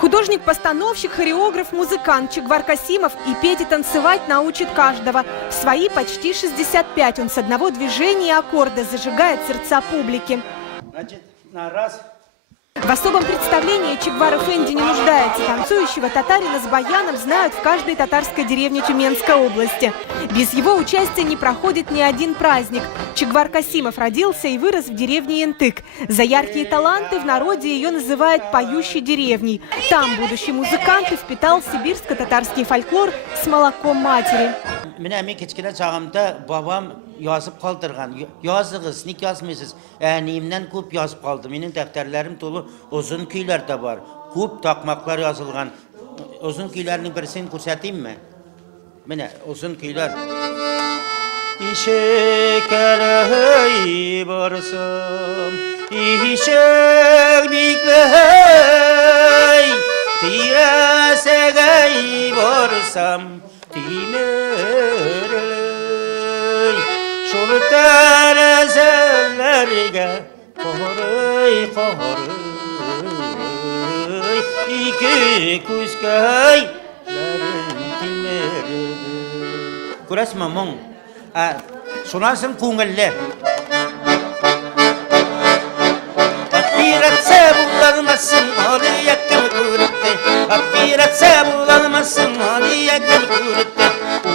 Художник-постановщик, хореограф, музыкант Чегвар Касимов и петь и танцевать научит каждого. В свои почти 65 он с одного движения и аккорда зажигает сердца публики. Значит, на раз. В особом представлении Чегвар Эфенди не нуждается. Танцующего татарина с баяном знают в каждой татарской деревне Тюменской области. Без его участия не проходит ни один праздник. Чегвар Касимов родился и вырос в деревне Янтык. За яркие таланты в народе ее называют «поющей деревней». Там будущий музыкант и впитал сибирско-татарский фольклор с молоком матери. Менә мен кечкенә чагымда бабам язып калдырган. Языгыз, ник язмыйсыз? Әниемнән күп язып калды. Минем дәфтәрләрем тулы озын көйләр дә бар. Күп такмаклар язылган. Озын көйләрнең берсен күрсәтимме? Менә озын көйләр. Ишекәләй барсам, ишек бикләй, тирәсәгәй барсам, тимерләй, шул тәрәзәләргә карый, ике күзгәй тимерләй. Күрәсезме моң? Шунан соң күңелле. Апиратса булалмасын, али якын күрәтте. Апиратса булалмасын, али якын күрәтте.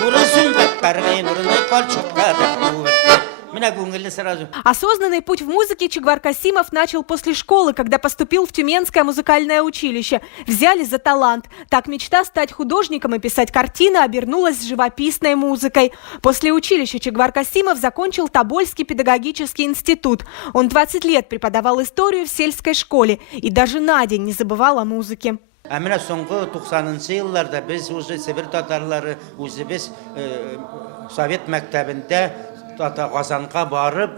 Урысың бәккәрген урыны калчыкка күрәтте. Менә күңелле сразу. Осознанный путь в музыке Чегвар Касимов начал после школы, когда поступил в Тюменское музыкальное училище. Взяли за талант. Так мечта стать художником и писать картины обернулась живописной музыкой. После училища Чегвар Касимов закончил Тобольский педагогический институт. Он 20 лет преподавал историю в сельской школе и даже на день не забывал о музыке. Менә соңгы 90-нчы елларда без уже Сибир татарлары үзебез Совет мәктәбендә Казанга барып,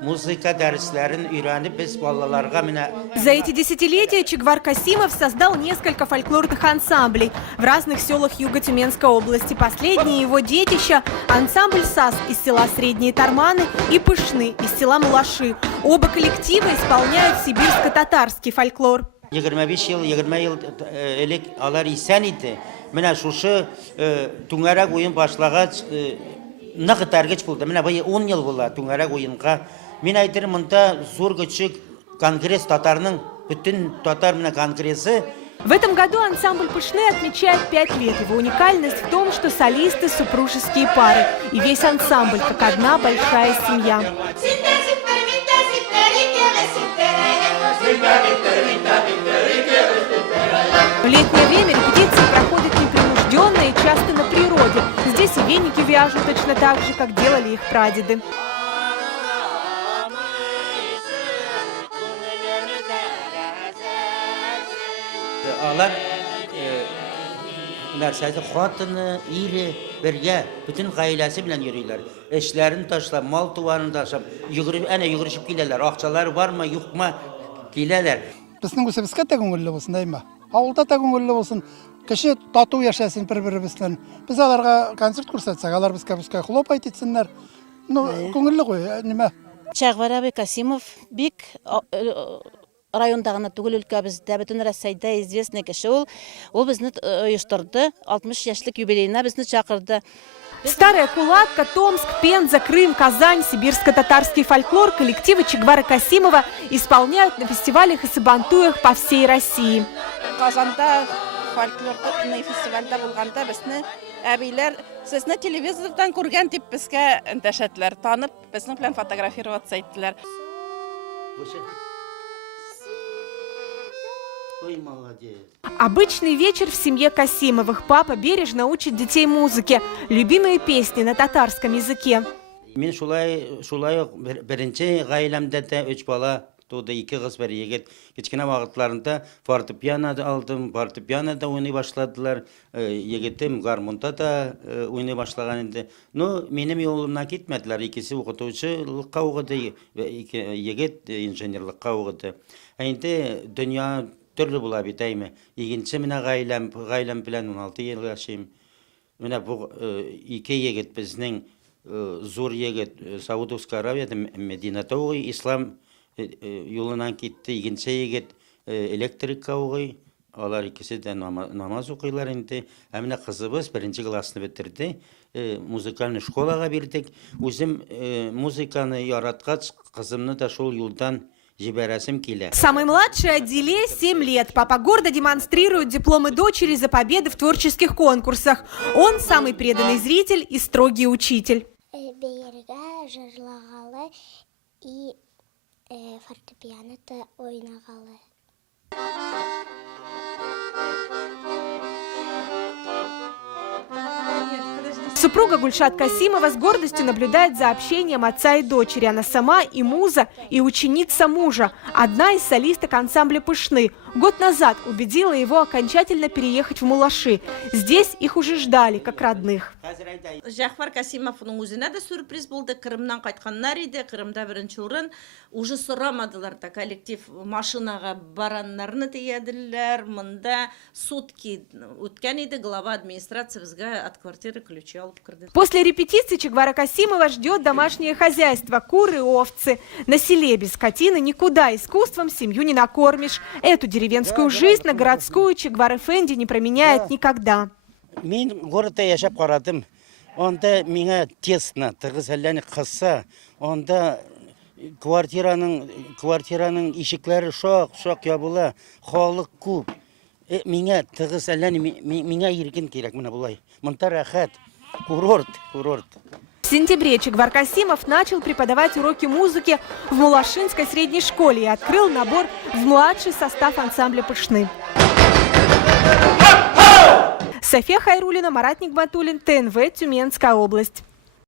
музыка дәресләрен өйрәнеп, без балаларга менә. За эти десятилетия Чегвар Касимов создал несколько фольклорных ансамблей в разных селах Юго-Тюменской области. Последние его детища – ансамбль САС из села Средние Тарманы и Пышны из села Мулаши. Оба коллектива исполняют сибирско-татарский фольклор. 25 ел, 20 ел элек алар исән иде. Менә шушы түңәрәк уен башлагач нәкъ тәргеч булды. Менә бу 10 ел була түңәрәк уенга. Мин әйтер монда зур кичек конгресс татарның, бүтән татар менә конгрессы. В этом году ансамбль Пышны отмечает 5 лет. Его уникальность в том, что солисты – супружеские пары. И весь ансамбль как одна большая семья. В летнее время репетиции проходят непринужденно и часто на природе. Здесь и веники вяжут точно так же, как делали их прадеды. Алар нәрсәсе хатыны, ире бергә, бүтән гаиләсе белән йөриләр. Эшләрен ташлап, мал туарын ташлап, йөгерешеп киләләр. Акчалары бармы, юкмы, киләләр. Безнең үсебезгә дә күңелле булсын, дәйме? Авылда да күңелле булсын. Кеше тату яшәсен бер-беребездән. Без аларга концерт күрсәтсәк, алар безгә хлопать итсеннәр. Ну, күңелле гой, нимә? Чегвар Касимов бик райондагына түгел өлкәбездә, бөтен Россиядә известный кеше ул. Ул безне оештырды, 60 яшьлек юбилейна безне чакырды. Старая Кулатка, Томск, Пенза, Крым, Казань, сибирско-татарский фольклор коллективы Чегвара Касимова исполняют на фестивалях и сабантуях по всей России. Казанда фольклорный фестивальдә булганда безне әбиләр сезне телевизордан күргән дип безгә эндәшәтләр, танып, безнең белән фотографироваться иттеләр. Ой, молодец. Обычный вечер в семье Касимовых. Папа бережно учит детей музыке. Любимые песни на татарском языке. Мин шулай беренче гаиләмдә дә 3 бала туды, 2 кыз, 1 егет. Кичкенә вакытларында фортепиано алдым, фортепианода уйный башладылар. Егетем гармонда да уйный башлаган инде. Ну, минем юлымнан китмәделәр. Икесе укытучылыкка укыды, егет инженерлыкка укыды. Инде дөнья төрле була бит әйме. Икенче менә гаиләм белән 16 ел яшим. Менә бу 2 егет безнең зур егет Саудовская Аравияда Мединада укый, ислам юлынан кетті, егенше егет электрика оқый, алар икisi de намаз оқилар инде. Әміне қызыбыз бірінші классны бітірді, музыкальный школаға бердік. Өзім музыканы яратқач, қызымны да шол юлдан жіберәсім келе. Самой младшей Адиле 7 лет. Папа гордо демонстрирует дипломы дочери за победы в творческих конкурсах. Он самый преданный зритель и строгий учитель. Бейерге жырлағалы и фортепианода ойнағалы. Супруга Гульшат Касимова с гордостью наблюдает за общением отца и дочери. Она сама и муза, и ученица мужа. Одна из солисток ансамбля «Пышны». Год назад убедила его окончательно переехать в Мулаши. Здесь их уже ждали, как родных. Жахвар Касимовның өзіне де сюрприз болды. Крымнан қайтқаннар еді. Крымда бірінші орын. Уже сұрамадылар да коллектив машинаға баранларны тиеділер. Мында сутки өткен еді. Глава администрации бізге от квартиры ключи алып кірді. После репетиции Чегвара Касимова ждет домашнее хозяйство, куры, овцы. На селе без скотины никуда, искусством семью не накормишь. Эту деревенскую жизнь на городскую Чегвар Эфенди не променяет никогда. Мен городта яшап қарадым. Онда меңа тесно, тығыз әләні қыса. Онда квартираның ишіклері шоқ ябыла, халық көп. Меңа тығыз әләні, меңа ерген керек мына бұлай. Мұнта рахат, курорт. В сентябре Чегвар Касимов начал преподавать уроки музыки в Мулашинской средней школе и открыл набор в младший состав ансамбля «Пышны». София Хайрулина, Марат Нигматуллин, ТНВ, Тюменская область.